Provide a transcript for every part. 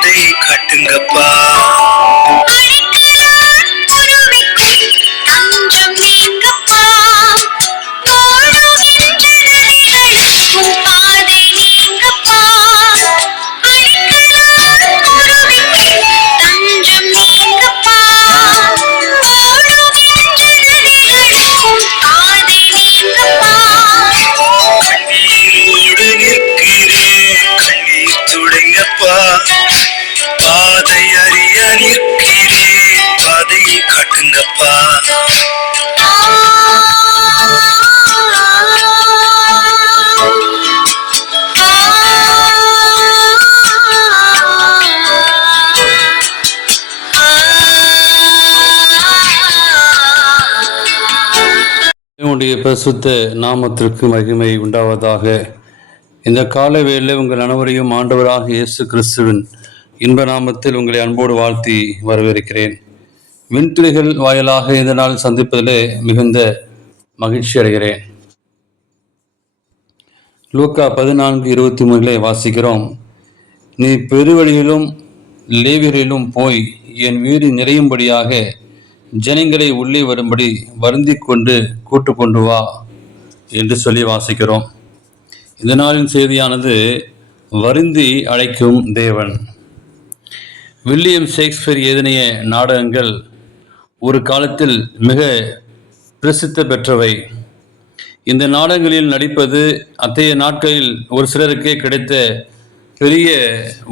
பாதை காட்டுங்கப்பா. பாதை அறிய நிற்கிறேன், பாதை காட்டுங்கப்பா. என்னுடைய பரிசுத்த நாமத்திற்கு மகிமை உண்டாவதாக. இந்த கால வேளையில் உங்கள் அனைவரையும் ஆண்டவராக இயேசு கிறிஸ்துவின் இன்ப நாமத்தில் உங்களை அன்போடு வாழ்த்தி வரவேற்கிறேன். விண்துளிகள் வாயிலாக இந்த நாள் சந்திப்பதிலே மிகுந்த மகிழ்ச்சி அடைகிறேன். லூக்கா 14:23 வாசிக்கிறோம். நீ பெருவழியிலும் லேவியரிலும் போய் என் வீடு நிறையும்படியாக ஜனங்களை உள்ளே வரும்படி வருந்தி கொண்டு கூட்டு கொண்டு வா என்று சொல்லி வாசிக்கிறோம். இந்த நாளின் செய்தியானது வருந்தி அழைக்கும் தேவன். வில்லியம் ஷேக்ஸ்பியர் எழுதிய நாடகங்கள் ஒரு காலத்தில் மிக பிரசித்தி பெற்றவை. இந்த நாடகங்களில் நடிப்பது அத்தகைய நாட்களில் ஒரு சிலருக்கே கிடைத்த பெரிய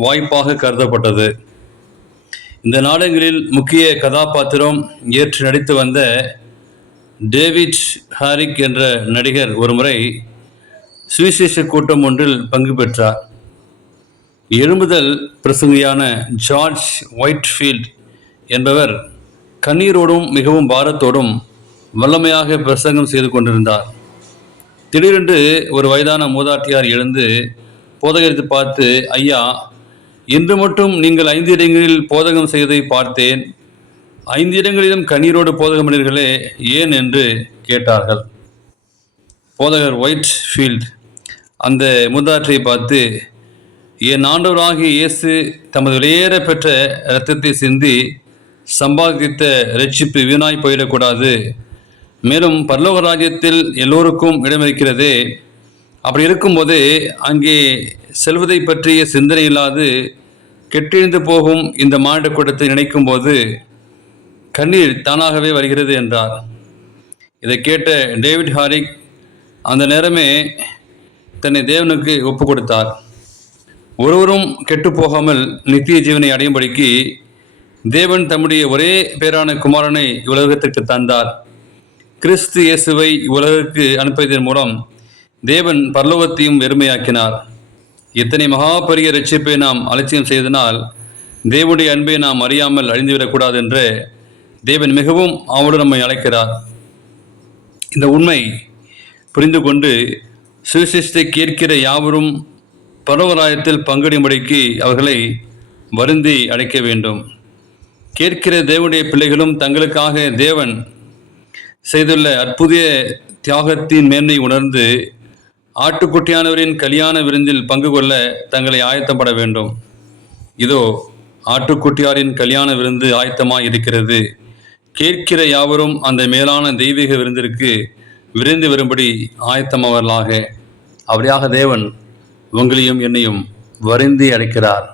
வாய்ப்பாக கருதப்பட்டது. இந்த நாடகங்களில் முக்கிய கதாபாத்திரம் ஏற்று நடித்து வந்த டேவிட் ஹாரிக் என்ற நடிகர் ஒருமுறை சுவிசேஷ கூட்டம் ஒன்றில் பங்கு பெற்றார். எழும்புதல் பிரசங்கியான ஜார்ஜ் ஒயிட்ஃபீல்ட் என்பவர் கண்ணீரோடும் மிகவும் பாரத்தோடும் வல்லமையாக பிரசங்கம் செய்து கொண்டிருந்தார். திடீரென்று ஒரு வயதான மூதாட்டியார் எழுந்து போதகரித்து பார்த்து, ஐயா, இன்று மட்டும் நீங்கள் 5 இடங்களில் போதகம் செய்வதை பார்த்தேன். 5 இடங்களிலும் கண்ணீரோடு போதகம் பண்ணீர்களே, ஏன் என்று கேட்டார்கள். போதகர் ஒயிட்ஃபீல்ட் அந்த மூதாட்டியை பார்த்து, என் ஆண்டவராகிய இயேசு தமது வெளியேற பெற்ற இரத்தத்தை சிந்தி சம்பாதித்த இரட்சிப்பு வீணாய் போயிடக்கூடாது. மேலும் பரலோக ராஜ்யத்தில் எல்லோருக்கும் இடமிருக்கிறதே. அப்படி இருக்கும்போது அங்கே செல்வதை பற்றிய சிந்தனை இல்லாது கெட்டிழிந்து போகும் இந்த மானிட கூட்டத்தை நினைக்கும் போது கண்ணீர் தானாகவே வருகிறது என்றார். இதை கேட்ட டேவிட் ஹாரிக் அந்த நேரமே தன்னை தேவனுக்கு ஒப்பு கொடுத்தார். ஒருவரும் கெட்டு போகாமல் நித்திய ஜீவனை அடையும்படிக்கு தேவன் தம்முடைய ஒரே பேரான குமாரனை உலகத்திற்கு தந்தார். கிறிஸ்து இயேசுவை உலகிற்கு அனுப்பியதன் மூலம் தேவன் பரலோகத்தையும் வெறுமையாக்கினார். இத்தனை மகா பெரிய இரட்சிப்பை நாம் அலட்சியம் செய்தனால் தேவனுடைய அன்பை நாம் அறியாமல் அழிந்துவிடக்கூடாது என்று தேவன் மிகவும் ஆவலோடு நம்மை அழைக்கிறார். இந்த உண்மை புரிந்து கொண்டு சுவிசேஷத்தை கேட்கிற யாவரும் பரலோகராஜ்யத்தில் பங்கெடும்படிக்கு அவர்களை வருந்தி அழைக்க வேண்டும். கேட்கிற தேவனுடைய பிள்ளைகளும் தங்களுக்காக தேவன் செய்துள்ள அற்புத தியாகத்தின் மேன்மை உணர்ந்து ஆட்டுக்குட்டியானவரின் கல்யாண விருந்தில் பங்கு கொள்ள தங்களை ஆயத்தப்பட வேண்டும். இதோ ஆட்டுக்குட்டியாரின் கல்யாண விருந்து ஆயத்தமாய் இருக்கிறது. கேட்கிற யாவரும் அந்த மேலான தெய்வீக விருந்திற்கு விரைந்து வரும்படி ஆயத்தமாவர்களாக. அப்படியாக தேவன் உங்களையும் என்னையும் வருந்தி அழைக்கிறார்.